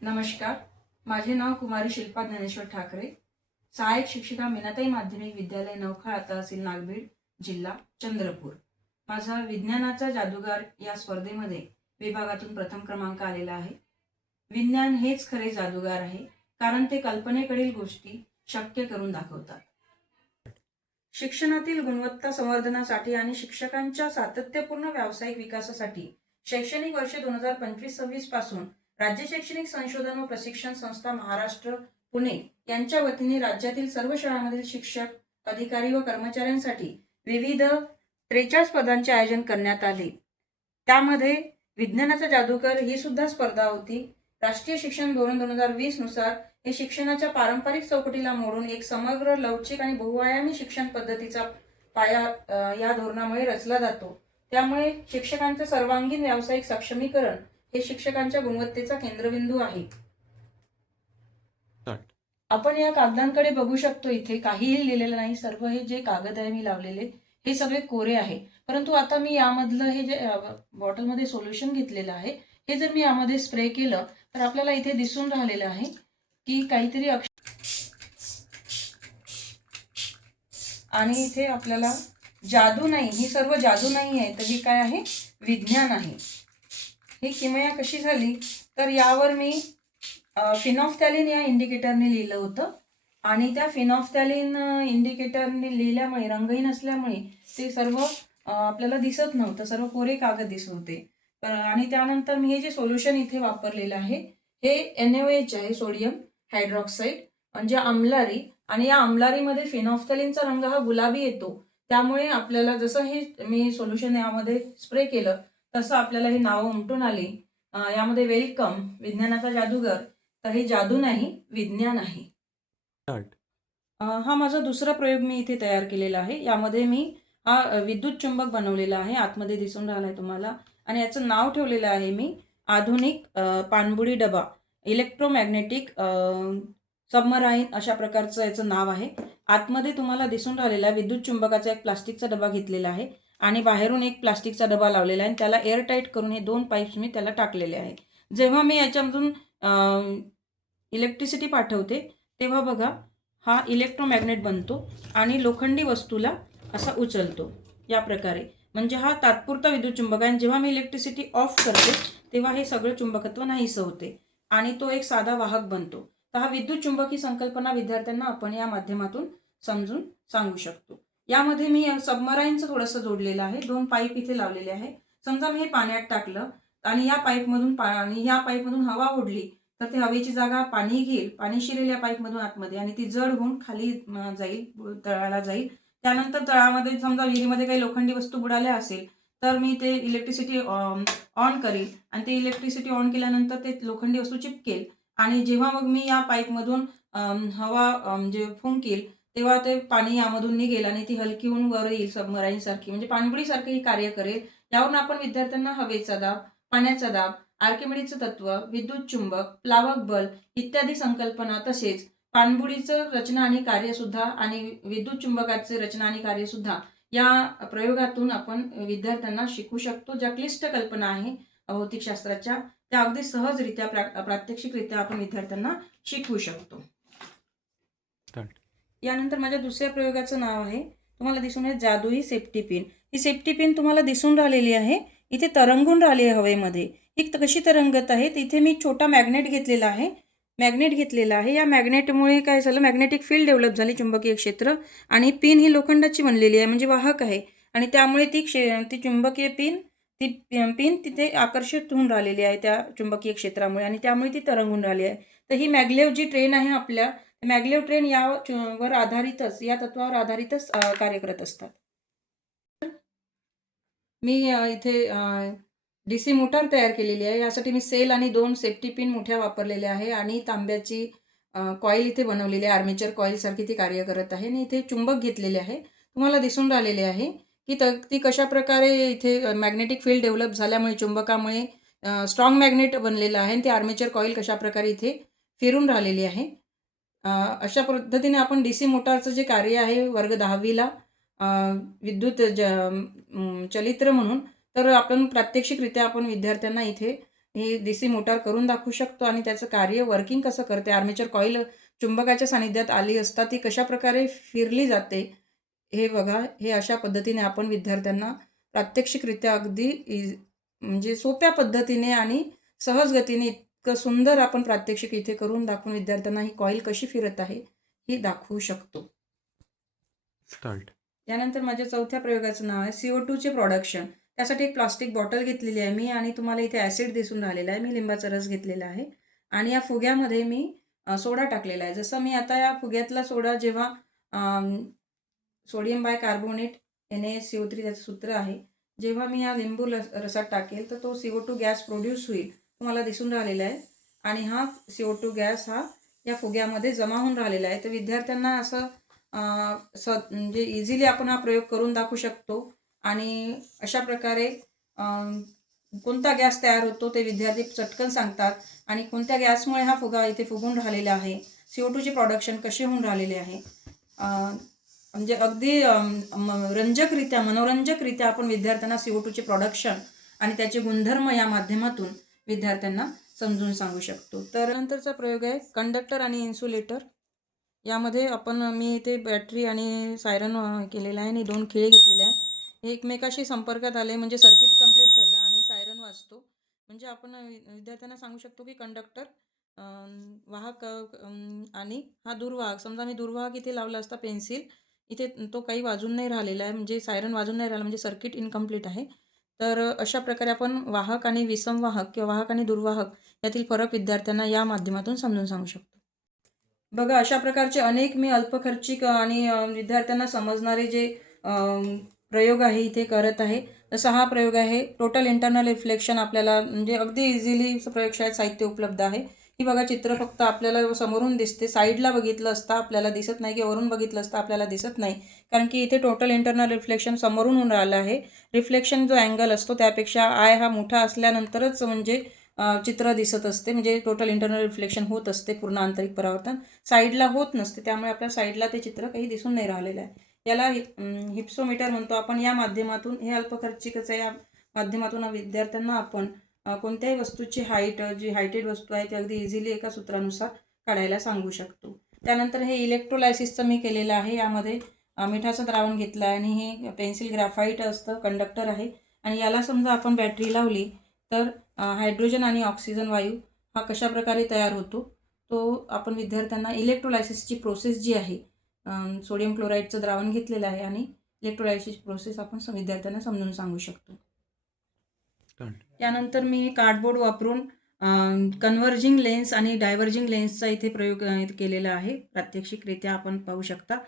नमस्कार. माझे नाव कुमारी शिल्पा ज्ञानेश्वर ठाकरे. सहाय्यक शिक्षिका मीनाताई माध्यमिक विद्यालय नौखाळा तहसील नागबीड जिल्हा चंद्रपूर. माझा विज्ञानाचा जादूगार या स्पर्धेमध्ये विभागातून प्रथम क्रमांक आलेला आहे. विज्ञान हेच खरे जादूगार आहे कारण ते कल्पनेकडील गोष्टी शक्य करून दाखवतात. शिक्षणातील गुणवत्ता संवर्धनासाठी आणि शिक्षकांच्या सातत्यपूर्ण व्यावसायिक विकासासाठी शैक्षणिक वर्ष दोन हजार पंचवीस सव्वीसपासून राज्य शैक्षणिक संशोधन व प्रशिक्षण संस्था महाराष्ट्र पुणे यांच्या वतीने राज्यातील सर्व शाळांमधील शिक्षक अधिकारी व कर्मचाऱ्यांसाठी विविध त्रेचाळीस पदांचे आयोजन करण्यात आले. त्यामध्ये विज्ञानाचा जादूकर ही सुद्धा स्पर्धा होती. राष्ट्रीय शिक्षण धोरण दोन हजार वीसनुसार हे शिक्षणाच्या पारंपरिक चौकटीला मोडून एक समग्र लवचिक आणि बहुआयामी शिक्षण पद्धतीचा पाया या धोरणामुळे रचला जातो. त्यामुळे शिक्षकांचं सर्वांगीण व्यावसायिक सक्षमीकरण हे शिक्षकांच्या गुणवत्तेचा केंद्रबिंदू आहे. आपण या कागदांकडे बघू शकतो इथे काहीही लिहिलेलं नाही. सर्व हे जे कागद आहे मी लावलेले हे सगळे कोरे आहे. परंतु आता मी यामधलं हे जे बॉटलमध्ये सोल्युशन घेतलेलं आहे हे जर मी यामध्ये स्प्रे केलं तर आपल्याला इथे दिसून राहिलेलं आहे की काहीतरी अक्ष आणि इथे आपल्याला जादू नाही. ही सर्व जादू नाही आहे तर ही काय आहे? विज्ञान आहे. ही किमया कशी झाली? तर यावर मी फिनॉफ्थॅलिन या इंडिकेटरने लिहिलं होतं. आणि त्या फिनॉफ्थॅलिन इंडिकेटरने लिहिल्यामुळे रंगहीन असल्यामुळे ते सर्व आपल्याला दिसत नव्हतं. सर्व कोरे कागद दिसत होते. आणि त्यानंतर मी हे जे सोल्युशन इथे वापरलेलं आहे हे एन एच आहे सोडियम हायड्रॉक्साईड म्हणजे आमलारी. आणि या आमलारीमध्ये फिनॉफ्थॅलिनचा रंग हा गुलाबी येतो. त्यामुळे आपल्याला जसं हे मी सोल्युशन यामध्ये स्प्रे केलं तसं आपल्याला हे नावं उमटून आली. यामध्ये वेलकम विज्ञानाचा जादूगर तर हे जादू नाही विज्ञान आहे. हा माझा दुसरा प्रयोग मी इथे तयार केलेला आहे. यामध्ये मी हा विद्युत चुंबक बनवलेला आहे. आतमध्ये दिसून राहिला आहे तुम्हाला. आणि याचं नाव ठेवलेलं आहे मी आधुनिक पाणबुडी डबा. इलेक्ट्रोमॅग्नेटिक सबमराईन अशा प्रकारचं याचं नाव आहे. आतमध्ये तुम्हाला दिसून राहिलेला आहे विद्युत चुंबकाचा एक प्लास्टिकचा डबा घेतलेला आहे. आणि बाहेरून एक प्लास्टिकचा डबा लावलेला आहे आणि त्याला एअरटाईट करून हे दोन पाईप्स मी त्याला टाकलेले आहे जेव्हा मी याच्यामधून इलेक्ट्रिसिटी पाठवते तेव्हा बघा हा इलेक्ट्रोमॅग्नेट बनतो आणि लोखंडी वस्तूला असा उचलतो. या प्रकारे. म्हणजे हा तात्पुरता विद्युत चुंबक आहे आणि जेव्हा मी इलेक्ट्रिसिटी ऑफ करते तेव्हा हे सगळं चुंबकत्व नाहीसं होते. आणि तो एक साधा वाहक बनतो. तर हा विद्युत चुंबक ही संकल्पना विद्यार्थ्यांना आपण या माध्यमातून समजून सांगू शकतो. यामध्ये मी सबमराईनचं थोडंसं जोडलेलं आहे. दोन पाईप इथे लावलेले आहे. समजा मी हे पाण्यात टाकलं आणि या पाईपमधून पा आणि ह्या पाईपमधून हवा ओढली तर ते हवेची जागा पाणी घेईल पाणी शिरेल या पाईपमधून आतमध्ये आणि ती जड होऊन खाली जाईल तळाला जाईल. त्यानंतर तळामध्ये समजा विहिरीमध्ये काही लोखंडी वस्तू बुडाल्या असेल तर मी ते इलेक्ट्रिसिटी ऑन करेल. आणि ते इलेक्ट्रिसिटी ऑन केल्यानंतर ते लोखंडी वस्तू चिपकेल. आणि जेव्हा मग मी या पाईपमधून हवा म्हणजे फुंकेल तेव्हा ते पाणी यामधून निघेल आणि ती हलकी होऊन वर येईल सबमराईन सारखी. म्हणजे पाणबुडीसारखी ही कार्य करेल. यावरून आपण विद्यार्थ्यांना हवेचा दाब पाण्याचा दाब आर्किमिडीचं तत्व विद्युत चुंबक प्लावक बल इत्यादी संकल्पना तसेच पाणबुडीचं रचना आणि कार्य सुद्धा आणि विद्युत चुंबकाचे रचना आणि कार्य सुद्धा या प्रयोगातून आपण विद्यार्थ्यांना शिकू शकतो. ज्या क्लिष्ट कल्पना आहे भौतिकशास्त्राच्या त्या अगदी सहजरित्या प्रा प्रात्यक्षिकरित्या आपण विद्यार्थ्यांना शिकवू शकतो. यानंतर माझ्या दुसऱ्या प्रयोगाचं नाव आहे. तुम्हाला दिसून आहे जादू ही सेफ्टी पिन ही सेफ्टी पिन तुम्हाला दिसून राहिलेली आहे. इथे तरंगून राहिली आहे हवेमध्ये. ही कशी तरंगत आहे? तिथे मी छोटा मॅग्नेट घेतलेला आहे. मॅग्नेट घेतलेला आहे. या मॅग्नेटमुळे काय झालं? मॅग्नेटिक फील्ड डेव्हलप झाली चुंबकीय क्षेत्र. आणि पिन ही लोखंडाची बनलेली आहे म्हणजे वाहक आहे. आणि त्यामुळे ती क्षे ती चुंबकीय पिन ती पिन तिथे आकर्षित होऊन राहिलेली आहे त्या चुंबकीय क्षेत्रामुळे. आणि त्यामुळे ती तरंगून राहिली आहे. तर ही मॅग्लेव जी ट्रेन आहे आपल्या मॅग्लेव ट्रेन या वर आधारितच या तत्वावर आधारितच कार्य करत असतात. मी इथे डी सी मोटार तयार केलेली आहे. यासाठी मी सेल आणि दोन सेफ्टी पिन मोठ्या वापरलेल्या आहे आणि तांब्याची कॉईल इथे बनवलेली आहे. आर्मेचर कॉईलसारखी ती कार्य करत आहे. आणि इथे चुंबक घेतलेले आहे. तुम्हाला दिसून राहिलेले आहे की त ती कशा प्रकारे इथे मॅग्नेटिक फील्ड डेव्हलप झाल्यामुळे चुंबकामुळे स्ट्रॉंग मॅग्नेट बनलेलं आहे आणि ती आर्मेचर कॉईल कशा प्रकारे इथे फिरून राहिलेली आहे. अशा पद्धतीने आपण डी सी मोटारचं जे कार्य आहे वर्ग दहावीला विद्युत ज चलित्र म्हणून तर आपण प्रात्यक्षिकरित्या आपण विद्यार्थ्यांना इथे हे डी सी मोटार करून दाखवू शकतो आणि त्याचं कार्य वर्किंग कसं करते आर्मेचर कॉईल चुंबकाच्या सानिध्यात आली असता ती कशा प्रकारे फिरली जाते हे बघा हे अशा पद्धतीने आपण विद्यार्थ्यांना प्रात्यक्षिकरित्या अगदी म्हणजे सोप्या पद्धतीने आणि सहज गतीने इतकं सुंदर आपण प्रात्यक्षिक इथे करून दाखवून विद्यार्थ्यांना ही कॉईल कशी फिरत आहे ही दाखवू शकतो. यानंतर माझ्या चौथ्या प्रयोगाचं नाव आहे सीओ टूचे प्रोडक्शन त्यासाठी एक प्लास्टिक बॉटल घेतलेली आहे मी आणि तुम्हाला इथे ॲसिड दिसून राहिलेला आहे. मी लिंबाचा रस घेतलेला आहे. आणि या फुग्यामध्ये मी सोडा टाकलेला आहे. जसं मी आता या फुग्यातला सोडा जेव्हा sodium bicarbonate N A C O three त्याचं सूत्र आहे. जेव्हा मी या लिंबू रसात टाकेल तर तो C O two gas produce होईल. तुम्हाला दिसून राहिलेला आहे. आणि हा सी ओ टू गॅस हा या फुग्यामध्ये जमा होऊन राहिलेला आहे. तर विद्यार्थ्यांना असं स म्हणजे इझिली आपण हा प्रयोग करून दाखवू शकतो. आणि अशा प्रकारे कोणता गॅस तयार होतो ते विद्यार्थी चटकन सांगतात. आणि कोणत्या गॅसमुळे हा फुगा इथे फुगून राहिलेला आहे सी ओ टूचे प्रॉडक्शन कसे होऊन राहिलेले आहे म्हणजे अगदी रंजकरित्या मनोरंजकरित्या आपण विद्यार्थ्यांना सी ओ टूचे प्रॉडक्शन आणि त्याचे गुणधर्म या माध्यमातून विद्यार्थ्यांना समजून सांगू शकतो. तर नंतरचा प्रयोग आहे कंडक्टर आणि इन्सुलेटर यामध्ये आपण मी इथे बॅटरी आणि सायरन केलेलं केलेला आहे आणि दोन खिळे घेतलेले आहे. हे एकमेकाशी संपर्कात आले म्हणजे सर्किट कंप्लीट झालं आणि सायरन वाजतो. म्हणजे आपण विद्यार्थ्यांना सांगू शकतो की कंडक्टर वाहक आणि हा दुर्वाहक समजा मी दुर्वाहक इथे लावला असता पेन्सिल इथे तो काही वाजून नाही राहिलेला आहे म्हणजे सायरन वाजून नाही राहिला म्हणजे सर्किट इनकम्प्लीट आहे. तर अशा प्रकारे आपण वाहक आणि विसमवाहक किंवा वाहक आणि दुर्वाहक यातील फरक विद्यार्थ्यांना या माध्यमातून समजून सांगू शकतो. बघा अशा प्रकारचे अनेक मी अल्पखर्चिक आणि विद्यार्थ्यांना समजणारे जे प्रयोग आहे इथे करत आहे तसा हा प्रयोग आहे. टोटल इंटरनल रिफ्लेक्शन आपल्याला म्हणजे अगदी इझिली प्रयोगशाळेत साहित्य उपलब्ध आहे. ही बघा चित्र फक्त आपल्याला समोरून दिसते. साईडला बघितलं असता आपल्याला दिसत नाही की वरून बघितलं असता आपल्याला दिसत नाही. कारण की इथे टोटल इंटरनल रिफ्लेक्शन समोरून होऊन राहिलं आहे. रिफ्लेक्शन जो अँगल असतो त्यापेक्षा आय हा मोठा असल्यानंतरच म्हणजे चित्र दिसत असते. म्हणजे टोटल इंटरनल रिफ्लेक्शन होत असते पूर्ण आंतरिक परावर्तन. साईडला होत नसते त्यामुळे आपल्या साईडला ते चित्र काही दिसून नाही राहिलेलं आहे. याला हिप्सोमीटर म्हणतो आपण. या माध्यमातून हे अल्पखर्चिकच आहे. या माध्यमातून विद्यार्थ्यांना आपण कोणत्याही वस्तूची हाईट जी हायटेड वस्तू आहे ती अगदी इझिली एका सूत्रानुसार काढायला सांगू शकतो. त्यानंतर हे इलेक्ट्रोलायसिसचं मी केलेलं आहे. यामध्ये मिठाचं द्रावण घेतलं आहे आणि हे पेन्सिल ग्राफाईट असतं कंडक्टर आहे. आणि याला समजा आपण बॅटरी लावली तर हायड्रोजन आणि ऑक्सिजन वायू हा कशा प्रकारे तयार होतो? तो आपण विद्यार्थ्यांना इलेक्ट्रोलायसिसची प्रोसेस जी आहे सोडियम क्लोराईडचं द्रावण घेतलेलं आहे आणि इलेक्ट्रोलायसिस प्रोसेस आपण विद्यार्थ्यांना समजून सांगू शकतो. त्यानंतर मी कार्डबोर्ड वापरून कन्व्हर्जिंग लेन्स आणि डायव्हर्जिंग लेन्सचा इथे प्रयोग केलेला आहे. प्रात्यक्षिकरित्या आपण पाहू शकता.